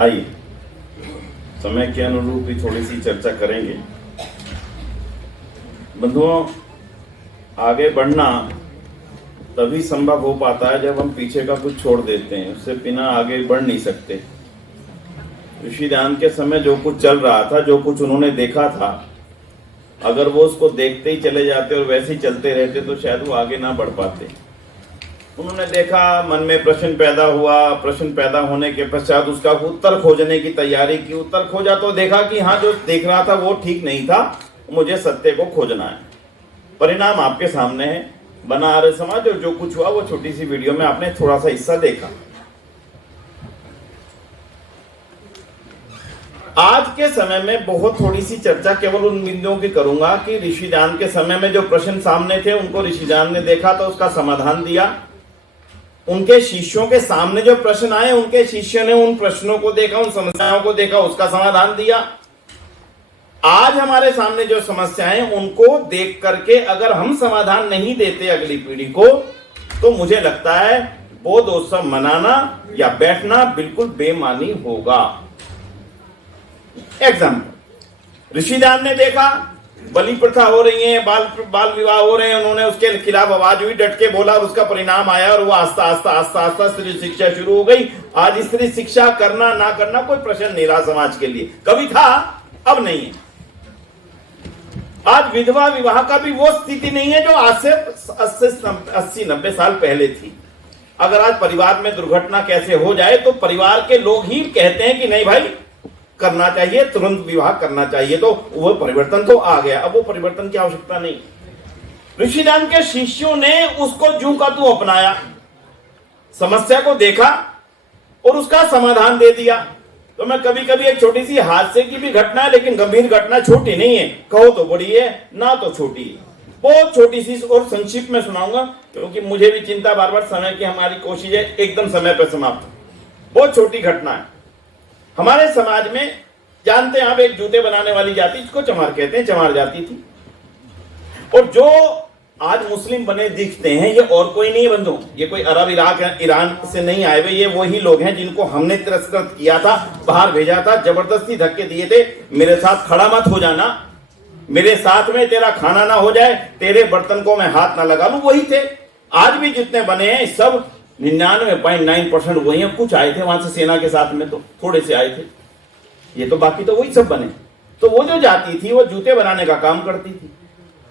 आइए समय के अनुरूप ही थोड़ी सी चर्चा करेंगे। बंधुओं, आगे बढ़ना तभी संभव हो पाता है जब हम पीछे का कुछ छोड़ देते हैं, उससे बिना आगे बढ़ नहीं सकते। ऋषि ध्यान के समय जो कुछ चल रहा था, जो कुछ उन्होंने देखा था, अगर वो उसको देखते ही चले जाते और वैसे ही चलते रहते तो शायद वो आगे ना बढ़ पाते। उन्होंने देखा, मन में प्रश्न पैदा हुआ, प्रश्न पैदा होने के पश्चात उसका उत्तर खोजने की तैयारी की। उत्तर खोजा तो देखा कि हाँ, जो देख रहा था वो ठीक नहीं था, मुझे सत्य को खोजना है। परिणाम आपके सामने है। बना आर्य समाज और जो कुछ हुआ वो छोटी सी वीडियो में आपने थोड़ा सा हिस्सा देखा। आज के समय में बहुत थोड़ी सी चर्चा केवल उन बिंदुओं की करूंगा कि ऋषि ध्यान के समय में जो प्रश्न सामने थे उनको ऋषि ध्यान ने देखा तो उसका समाधान दिया। उनके शिष्यों के सामने जो प्रश्न आए, उनके शिष्यों ने उन प्रश्नों को देखा, उन समस्याओं को देखा, उसका समाधान दिया। आज हमारे सामने जो समस्याएं, उनको देख करके अगर हम समाधान नहीं देते अगली पीढ़ी को, तो मुझे लगता है बोध उत्सव मनाना या बैठना बिल्कुल बेमानी होगा। एग्जाम्पल, ऋषि ध्यान ने देखा बलि प्रथा हो रही है, बाल विवाह हो रहे हैं, उन्होंने उसके खिलाफ आवाज हुई, डट के बोला और उसका परिणाम आया और वो आस्ता आस्ता स्त्री शिक्षा शुरू हो गई। आज स्त्री शिक्षा करना ना करना कोई प्रश्न नहीं रहा समाज के लिए। कभी था, अब नहीं है। आज विधवा विवाह का भी वो स्थिति नहीं है जो आज से 80-90 साल पहले थी। अगर आज परिवार में दुर्घटना कैसे हो जाए तो परिवार के लोग ही कहते हैं कि नहीं भाई, करना चाहिए, तुरंत विवाह करना चाहिए। तो वो परिवर्तन तो आ गया, अब वो परिवर्तन की आवश्यकता नहीं। ऋषि ध्यान के शिष्यों ने उसको जूं का तू अपनाया, समस्या को देखा और उसका समाधान दे दिया। तो मैं कभी कभी एक छोटी सी हादसे की भी घटना है, लेकिन गंभीर घटना, छोटी नहीं है, कहो तो बड़ी है ना तो छोटी है, बहुत छोटी सी और संक्षिप्त में सुनाऊंगा, क्योंकि मुझे भी चिंता बार बार समय की, हमारी कोशिश है एकदम समय पर समाप्त। बहुत छोटी घटना है। हमारे समाज में जानते हैं आप, एक जूते बनाने वाली जाति, जिसको चमार कहते हैं, चमार जाति थी। और जो आज मुस्लिम बने दिखते हैं, ये और कोई नहीं है बंधु, ये कोई अरब, इराक, ईरान से नहीं आए हुए, ये वही लोग हैं जिनको हमने तिरस्कृत किया था, बाहर भेजा था, जबरदस्ती धक्के दिए थे, मेरे साथ खड़ा मत हो जाना, मेरे साथ में तेरा खाना ना हो जाए, तेरे बर्तन को मैं हाथ ना लगा लूं, वही थे। आज भी जितने बने हैं सब 99.9% वही हैं। कुछ आए थे वहां से सेना के साथ में, तो थोड़े से आए थे, ये तो बाकी तो वही सब बने। तो वो जो जाति थी वो जूते बनाने का काम करती थी,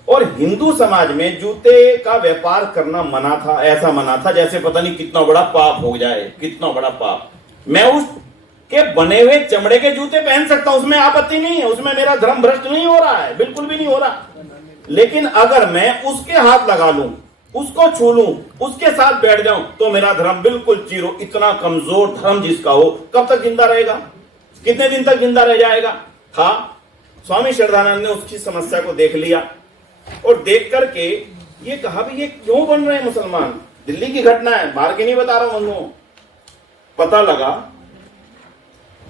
और हिंदू समाज में जूते का व्यापार करना मना था। ऐसा मना था जैसे पता नहीं कितना बड़ा पाप हो जाए, कितना बड़ा पाप। मैं उसके बने हुए चमड़े के जूते पहन सकता हूं, उसमें आपत्ति नहीं है, उसमें मेरा धर्म भ्रष्ट नहीं हो रहा है, बिल्कुल भी नहीं हो रहा। लेकिन अगर मैं उसके हाथ लगा लूं, उसको छू लूं, उसके साथ बैठ जाऊं, तो मेरा धर्म बिल्कुल जीरो। इतना कमजोर धर्म जिसका हो, कब तक जिंदा रहेगा, कितने दिन तक जिंदा रह जाएगा। हाँ, स्वामी श्रद्धानंद ने उसकी समस्या को देख लिया और देख करके ये कहा भी ये क्यों बन रहे हैं मुसलमान। दिल्ली की घटना है, बाहर की नहीं बता रहा हूं। पता लगा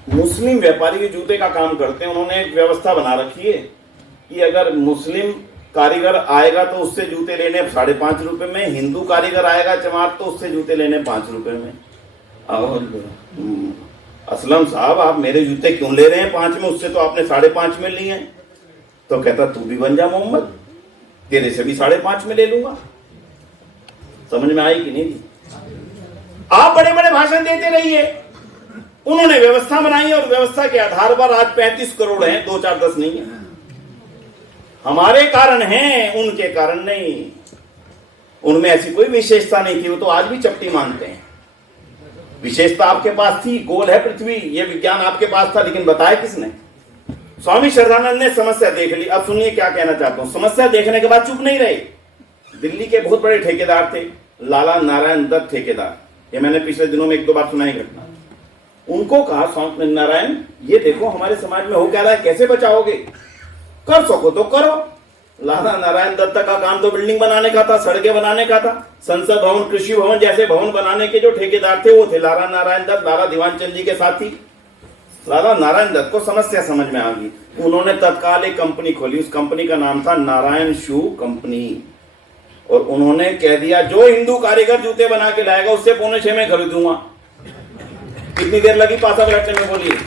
मुस्लिम व्यापारी के जूते का काम करते हैं, उन्होंने एक व्यवस्था बना रखी है कि अगर मुस्लिम कारीगर आएगा तो उससे जूते लेने 5.5 रुपए में, हिंदू कारीगर आएगा चमार तो उससे जूते लेने 5 रुपए में। और असलम साहब, आप मेरे जूते क्यों ले रहे हैं 5 में, उससे तो आपने 5.5 में लिए हैं। तो कहता तू भी बन जा मोहम्मद, तेरे से भी 5.5 में ले लूंगा। समझ में आई कि नहीं? आप बड़े बड़े भाषण देते रहिए। उन्होंने व्यवस्था बनाई और व्यवस्था के आधार पर आज 35 करोड़ हैं, 2, 4, 10 नहीं है। हमारे कारण हैं, उनके कारण नहीं। उनमें ऐसी कोई विशेषता नहीं थी, वो तो आज भी चपटी मानते हैं। विशेषता आपके पास थी, गोल है पृथ्वी, ये विज्ञान आपके पास था, लेकिन बताया किसने? स्वामी श्रद्धानंद ने समस्या देख ली। अब सुनिए क्या कहना चाहता हूं। समस्या देखने के बाद चुप नहीं रहे। दिल्ली के बहुत बड़े ठेकेदार थे, लाला नारायण दत्त ठेकेदार, ये मैंने पिछले दिनों में 1-2 बार सुनाई घटना। उनको कहा, स्वामी नारायण ये देखो हमारे समाज में हो क्या रहा है, कैसे बचाओगे, कर सको तो करो। लाला नारायण दत्त का काम तो बिल्डिंग बनाने का था, सड़कें बनाने का था। संसद भवन, कृषि भवन जैसे भवन बनाने के जो ठेकेदार थे वो थे लाला नारायण दत्त, लाला दीवान चंद जी के साथी। लाला नारायण दत्त को समस्या समझ में आ गई, उन्होंने तत्काल एक कंपनी खोली। उस कंपनी का नाम था नारायण शू कंपनी। और उन्होंने कह दिया जो हिंदू कारीगर जूते बना के लाएगा उससे 5.25 में खरीदूंगा। कितनी देर लगी पासा बैठने में, बोलिए।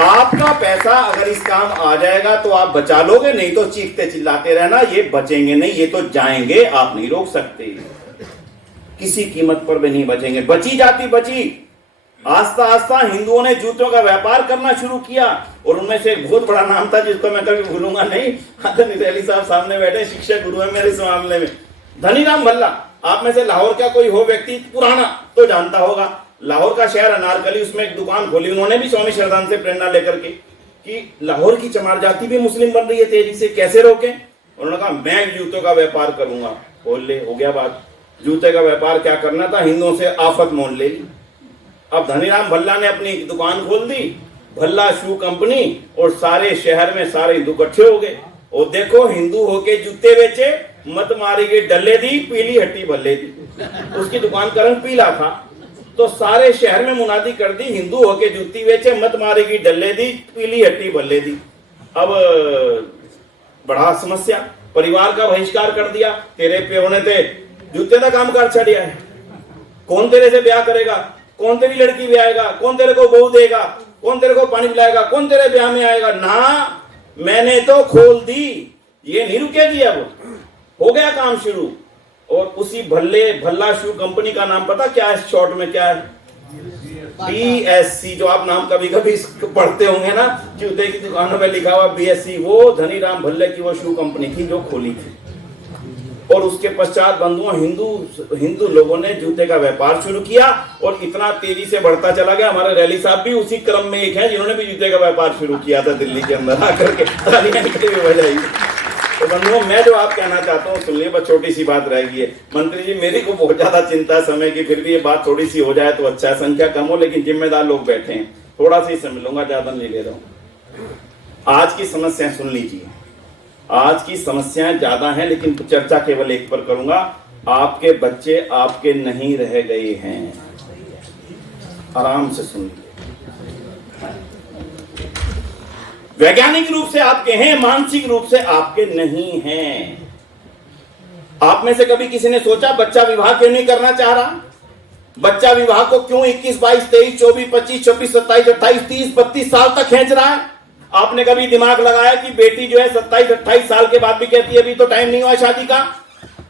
आपका पैसा अगर इस काम आ जाएगा तो आप बचा लोगे, नहीं तो चीखते चिल्लाते रहना, ये बचेंगे नहीं, ये तो जाएंगे, आप नहीं रोक सकते, किसी कीमत पर भी नहीं बचेंगे। बची जाती बची। आस्ता आस्ता हिंदुओं ने जूतों का व्यापार करना शुरू किया, और उनमें से एक बहुत बड़ा नाम था जिसको मैं कभी भूलूंगा नहीं, धनीराम साहब सामने बैठे, शिक्षक गुरु है मेरे इस मामले में, धनीराम भल्ला। आप में से लाहौर का कोई हो व्यक्ति पुराना तो जानता होगा, लाहौर का शहर अनारकली, उसमें एक दुकान खोली उन्होंने भी स्वामी श्रद्धान से प्रेरणा लेकर के, कि लाहौर की चमार जाति भी मुस्लिम बन रही है तेजी से, कैसे रोकें। उन्होंने कहा मैं जूतों का व्यापार करूंगा। बोल ले, हो गया बात। जूते का व्यापार क्या करना था, हिंदुओं से आफत मोल ले ली। अब धनीराम भल्ला ने अपनी दुकान खोल दी, भल्ला शू कंपनी, और सारे शहर में सारे हिंदू इकट्ठे हो गए। और देखो, हिंदू होके जूते बेचे, मत मारी गई डल्ले दी, पीली हट्टी भल्ले दी। उसकी दुकान का रंग पीला था, तो सारे शहर में मुनादी कर दी, हिंदू होके जूती बेचे, मत मारेगी डल्ले दी, पीली हट्टी भल्ले दी। अब बड़ा समस्या, परिवार का बहिष्कार कर दिया, तेरे प्यो ने ते जूते का काम कर छड़िया है, कौन तेरे से ब्याह करेगा, कौन तेरी लड़की ब्याहेगा, कौन तेरे को बहू देगा, कौन तेरे को पानी पिलाएगा, कौन तेरे ब्याह में आएगा। ना, मैंने तो खोल दी, ये नहीं रुकेगी। अब हो गया काम शुरू, और उसी भल्ला शू कंपनी का नाम पता क्या है, शॉर्ट में क्या है, BSC, जो आप नाम कभी कभी पढ़ते होंगे ना, जूते की दुकानों में लिखा हुआ BSC, वो धनीराम भल्ले की वो शू कंपनी थी जो खोली थी। और उसके पश्चात बंधुओं, हिंदू लोगों ने जूते का व्यापार शुरू किया, और इतना तेजी से बढ़ता चला गया। हमारे रैली साहब भी उसी क्रम में एक है जिन्होंने भी जूते का व्यापार शुरू किया था दिल्ली के अंदर आकर के, बजाई। तो बंधुओं, मैं जो आप कहना चाहता हूँ सुन लिए, बस छोटी सी बात रह गई है। मंत्री जी, मेरी को बहुत ज्यादा चिंता है समय की, फिर भी ये बात थोड़ी सी हो जाए तो अच्छा है, संख्या कम हो, लेकिन जिम्मेदार लोग बैठे हैं, थोड़ा सा ही समय लूंगा, ज्यादा नहीं ले रहा हूँ। आज की समस्या सुन लीजिए, आज की समस्याएं ज्यादा हैं, लेकिन चर्चा केवल एक पर करूंगा। आपके बच्चे आपके नहीं रह गए हैं, आराम से सुन लीजिए। वैज्ञानिक रूप से आपके हैं, मानसिक रूप से आपके नहीं हैं। आप में से कभी किसी ने सोचा बच्चा विवाह क्यों नहीं करना चाह रहा? बच्चा विवाह को क्यों 21, 22, 23, 24, 25, 26, 27, 28, 30, 32 साल तक खींच रहा है? आपने कभी दिमाग लगाया कि बेटी जो है 27, 28 साल के बाद भी कहती है अभी तो टाइम नहीं हुआ शादी का?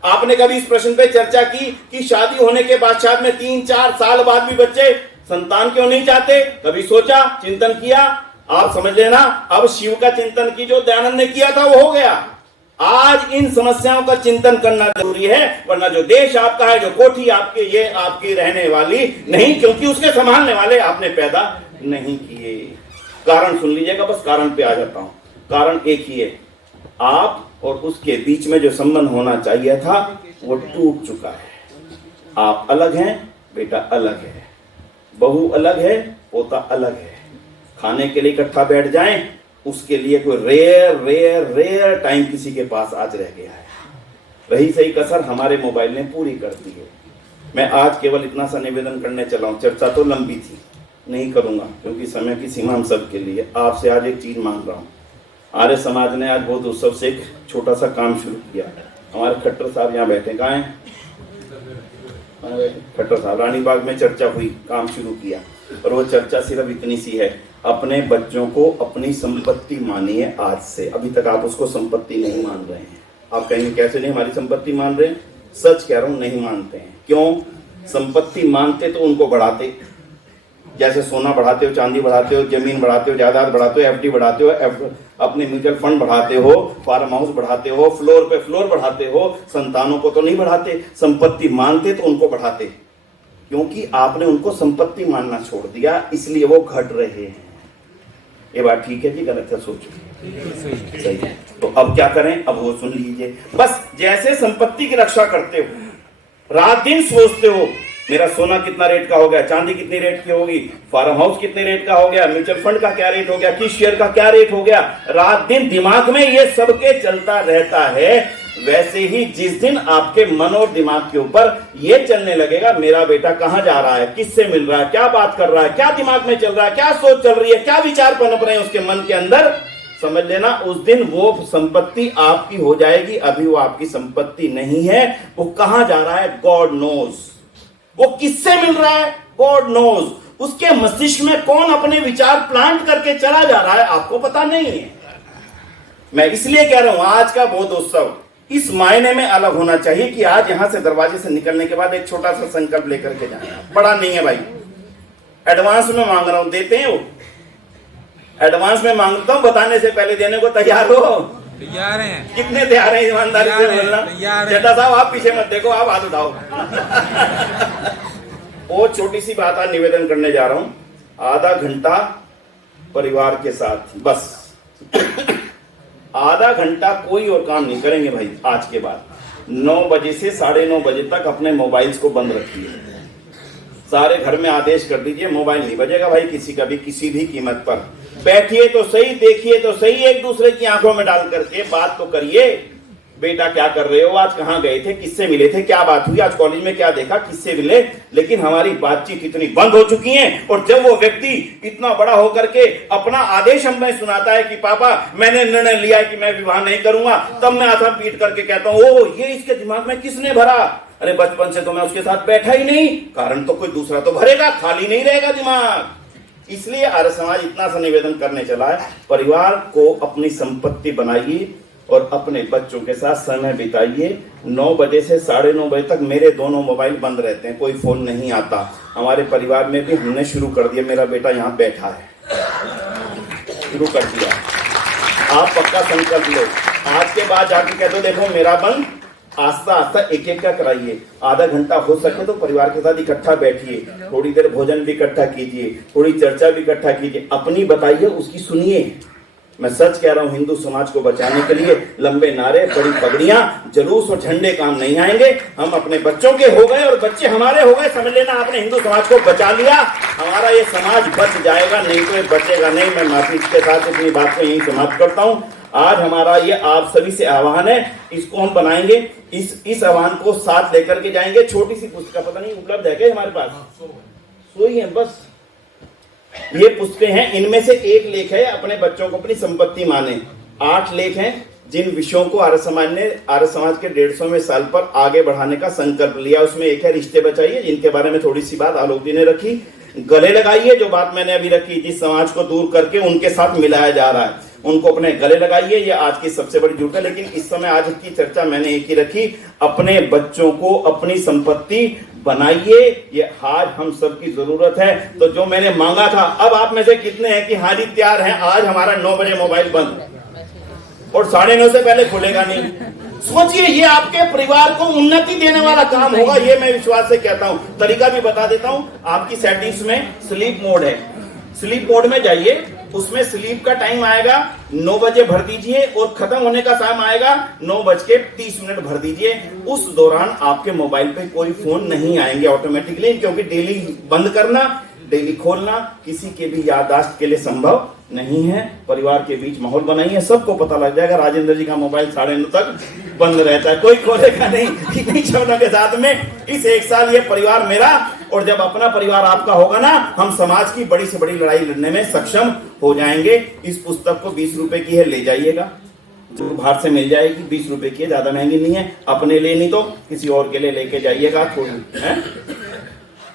आपने कभी इस प्रश्न पे चर्चा की कि शादी होने के बाद में 3-4 साल बाद भी बच्चे संतान क्यों नहीं चाहते? कभी सोचा, चिंतन किया? आप समझ लेना, अब शिव का चिंतन की जो दयानंद ने किया था वो हो गया। आज इन समस्याओं का चिंतन करना जरूरी है, वरना जो देश आपका है, जो कोठी आपकी, ये आपकी रहने वाली नहीं, क्योंकि उसके संभालने वाले आपने पैदा नहीं किए। कारण सुन लीजिएगा, बस कारण पे आ जाता हूं। कारण एक ही है, आप और उसके बीच में जो संबंध होना चाहिए था वो टूट चुका है। आप अलग हैं, बेटा अलग है, बहू अलग है, पोता अलग है। खाने के लिए इकट्ठा बैठ जाएं, उसके लिए कोई रेयर टाइम किसी के पास आज रह गया है। रही सही कसर हमारे मोबाइल ने पूरी कर दी है। मैं आज केवल इतना सा निवेदन करने चला हूं, चर्चा तो लंबी थी, नहीं करूंगा क्योंकि समय की सीमा हम सब के लिए। आपसे आज एक चीज मांग रहा हूं। आर्य समाज ने आज बहुत उत्सव से एक छोटा सा काम शुरू किया। हमारे खट्टर साहब यहाँ बैठे, कहाँ हैं खट्टर साहब? रानीबाग में चर्चा हुई, काम शुरू किया, और वो चर्चा सिर्फ इतनी सी है, अपने बच्चों को अपनी संपत्ति मानिए आज से। अभी तक आप उसको संपत्ति नहीं मान रहे हैं। आप कहेंगे कैसे नहीं हमारी संपत्ति मान रहे हैं? सच कह रहा हूं, नहीं मानते हैं। क्यों? संपत्ति मानते तो उनको बढ़ाते, जैसे सोना बढ़ाते हो, चांदी बढ़ाते हो, जमीन बढ़ाते हो, जायदाद बढ़ाते हो, FD बढ़ाते हो, अपने म्यूचुअल फंड बढ़ाते हो, फार्म हाउस बढ़ाते हो, फ्लोर पे फ्लोर बढ़ाते हो। संतानों को तो नहीं बढ़ाते। संपत्ति मानते तो उनको बढ़ाते, क्योंकि आपने उनको संपत्ति मानना छोड़ दिया, इसलिए वो घट रहे हैं। ये बात ठीक है कि गलत है? सोचिए। सही है। तो अब क्या करें? अब वो सुन लीजिए। बस जैसे संपत्ति की रक्षा करते हो, रात दिन सोचते हो मेरा सोना कितना रेट का हो गया, चांदी कितनी रेट की होगी, फार्म हाउस कितने रेट का हो गया, म्यूचुअल फंड का क्या रेट हो गया, किस शेयर का क्या रेट हो गया, रात दिन दिमाग में ये सबके चलता रहता है। वैसे ही जिस दिन आपके मन और दिमाग के ऊपर ये चलने लगेगा मेरा बेटा कहां जा रहा है, किससे मिल रहा है, क्या बात कर रहा है, क्या दिमाग में चल रहा है, क्या सोच चल रही है, क्या विचार पनप रहे हैं उसके मन के अंदर, समझ लेना उस दिन वो संपत्ति आपकी हो जाएगी। अभी वो आपकी संपत्ति नहीं है। वो कहां जा रहा है, गॉड नोज। वो किससे मिल रहा है, गॉड नोज। उसके मस्तिष्क में कौन अपने विचार प्लांट करके चला जा रहा है आपको पता नहीं है। मैं इसलिए कह रहा हूं आज का बोधोत्सव इस मायने में अलग होना चाहिए कि आज यहां से दरवाजे से निकलने के बाद एक छोटा सा संकल्प लेकर के जाना, बड़ा नहीं है भाई, एडवांस में मांग रहा हूं, देते हैं वो, एडवांस में मांगता हूं, बताने से पहले देने को तैयार हो? तैयार हैं। कितने तैयार हैं ईमानदारी से बोलना? जेठा साहब आप पीछे मत देखो, आप हाथ उठाओ। वो छोटी सी बात आज निवेदन करने जा रहा हूं, आधा घंटा परिवार के साथ, बस आधा घंटा कोई और काम नहीं करेंगे भाई। आज के बाद 9 बजे से 9:30 बजे तक अपने मोबाइल्स को बंद रखिए, सारे घर में आदेश कर दीजिए मोबाइल नहीं बजेगा भाई किसी का भी, किसी भी कीमत पर। बैठिए तो सही, देखिए तो सही, एक दूसरे की आंखों में डाल करके बात तो करिए, बेटा क्या कर रहे हो, आज कहाँ गए थे, किससे मिले थे, क्या बात हुई, आज कॉलेज में क्या देखा, किससे मिले। लेकिन हमारी बातचीत इतनी बंद हो चुकी है, और जब वो व्यक्ति इतना बड़ा होकर के अपना आदेश हमें सुनाता है कि पापा मैंने निर्णय लिया है कि मैं विवाह नहीं करूंगा, तब मैं आधा पीट करके कहता हूं ओ ये इसके दिमाग में किसने भरा? अरे बचपन से तो मैं उसके साथ बैठा ही नहीं, कारण तो कोई दूसरा तो भरेगा, खाली नहीं रहेगा दिमाग। इसलिए आर्य समाज इतना सा निवेदन करने चला है, परिवार को अपनी संपत्ति बनाइए और अपने बच्चों के साथ समय बिताइए। 9 बजे से 9:30 बजे तक मेरे दोनों मोबाइल बंद रहते हैं, कोई फोन नहीं आता। हमारे परिवार में भी हमने शुरू कर दिया, मेरा बेटा यहाँ बैठा है, शुरू कर दिया। आप पक्का संकल्प लो, आज के बाद जाके कह दो देखो मेरा बंद, आस्ता आस्ता एक एक का कराइए। आधा घंटा हो सके तो परिवार के साथ इकट्ठा बैठिए, थोड़ी देर भोजन भी इकट्ठा कीजिए, थोड़ी चर्चा भी इकट्ठा कीजिए, अपनी बताइए उसकी सुनिए। मैं सच कह रहा हूं, हिंदू समाज को बचाने के लिए लंबे नारे, बड़ी पगड़ियां, जुलूस और झंडे काम नहीं आएंगे। हम अपने बच्चों के हो गए और बच्चे हमारे हो गए, समझ लेना आपने हिंदू समाज को बचा लिया, हमारा ये समाज बच जाएगा, नहीं तो ये बचेगा नहीं। मैं माफी के साथ अपनी बात को यही समाप्त करता हूं। आज हमारा ये आप सभी से आह्वान है, इसको हम बनाएंगे, इस आह्वान को साथ लेकर के जाएंगे। छोटी सी पुस्तक पता नहीं उपलब्ध है क्या हमारे पास? सोई है बस, ये पुस्तकें हैं, इनमें से एक लेख है अपने बच्चों को अपनी संपत्ति माने। 8 लेख हैं जिन विषयों को आर्य समाज ने आर्य समाज के 150वें साल पर आगे बढ़ाने का संकल्प लिया। उसमें एक है रिश्ते बचाइए, जिनके बारे में थोड़ी सी बात आलोक जी ने रखी। गले लगाइए, जो बात मैंने अभी रखी, जिस समाज को दूर करके उनके साथ मिलाया जा रहा है उनको अपने गले लगाइए, ये आज की सबसे बड़ी जरूरत है। लेकिन इस समय आज की चर्चा मैंने एक ही रखी, अपने बच्चों को अपनी संपत्ति बनाइए, ये आज हम सबकी जरूरत है। तो जो मैंने मांगा था, अब आप में से कितने हैं कि हाँ जी तैयार हैं? आज हमारा 9 बजे मोबाइल बंद और 9:30 से पहले खुलेगा नहीं। सोचिए, ये आपके परिवार को उन्नति देने वाला काम होगा, ये मैं विश्वास से कहता हूं। तरीका भी बता देता हूं, आपकी सेटिंग्स में स्लीप मोड है, स्लीप मोड में जाइए, उसमें स्लीप का टाइम आएगा 9 बजे भर दीजिए और खत्म होने का टाइम आएगा 9:30 भर दीजिए। उस दौरान आपके मोबाइल पे कोई फोन नहीं आएंगे ऑटोमेटिकली, क्योंकि डेली बंद करना, डेली खोलना किसी के भी याददाश्त के लिए संभव नहीं है। परिवार के बीच माहौल बनाइए, सबको पता लग जाएगा राजेंद्र जी का मोबाइल 9:30 तक बंद रहता है, कोई खोलेगा नहीं। इन्हीं शब्दों के साथ में इस 1 साल ये परिवार मेरा, और जब अपना परिवार आपका होगा ना, हम समाज की बड़ी से बड़ी लड़ाई लड़ने में सक्षम हो जाएंगे। इस पुस्तक को 20 रुपए की है, ले जाइएगा, जो बाहर से मिल जाएगी, 20 रुपए की है, ज्यादा महंगी नहीं है। अपने लिए नहीं तो किसी और के लिए लेके जाइएगा। थोड़ी है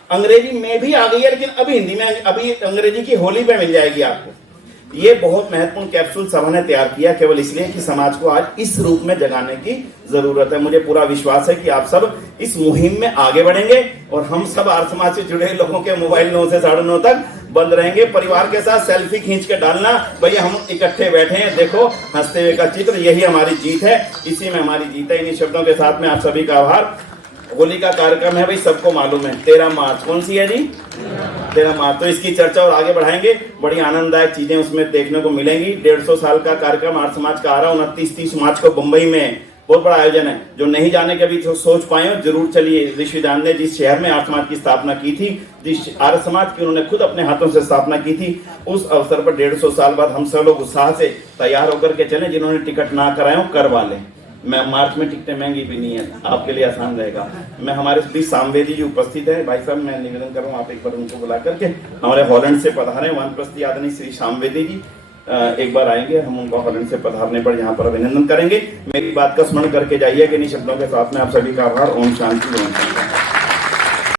अंग्रेजी में भी आ गई है, लेकिन अभी हिंदी में, अभी अंग्रेजी की होली पे मिल जाएगी आपको। ये बहुत महत्वपूर्ण कैप्सूल सभा ने तैयार किया, केवल इसलिए कि समाज को आज इस रूप में जगाने की जरूरत है। मुझे पूरा विश्वास है कि आप सब इस मुहिम में आगे बढ़ेंगे और हम सब आर्य समाज से जुड़े लोगों के मोबाइल 9 से 9:30 तक बंद रहेंगे। परिवार के साथ सेल्फी खींच के डालना, भैया हम इकट्ठे बैठे हैं, देखो हंसते हुए का चित्र, यही हमारी जीत है, इसी में हमारी जीत है। इन्हीं शब्दों के साथ में आप सभी का आभार। होली का कार्यक्रम है भाई, सबको मालूम है, 13 मार्च। कौन सी है जी? 13 मार्च। तो इसकी चर्चा और आगे बढ़ाएंगे, बड़ी आनंददायक चीजें उसमें देखने को मिलेंगी। 150 साल का कार्यक्रम आर्य समाज का आ रहा है, 29-30 मार्च को मुंबई में बहुत बड़ा आयोजन है। जो नहीं जाने के भी सोच पाए हो, जरूर चलिए। ऋषिदान ने जिस शहर में आर्य समाज की स्थापना की थी, जिस आर्य समाज की उन्होंने खुद अपने हाथों से स्थापना की थी, उस अवसर पर 150 साल बाद हम सब लोग उत्साह से तैयार होकर के चले। जिन्होंने टिकट ना कराए हो, करवा लें। मैं मार्च में टिकटें महंगी भी नहीं है, आपके लिए आसान रहेगा। मैं हमारे बीच सामवेदी जी उपस्थित है, भाई साहब मैं निवेदन कर रहा हूँ आप एक बार उनको बुला करके, हमारे हॉलैंड से पधारे वानप्रस्थी आदरणीय श्री सामवेदी जी एक बार आएंगे, हम उनको हॉलैंड से पधारने पर यहाँ पर अभिनंदन करेंगे। मेरी बात का स्मरण करके जाइए कि इन शब्दों के साथ में आप सभी का आभार। ओम शांति।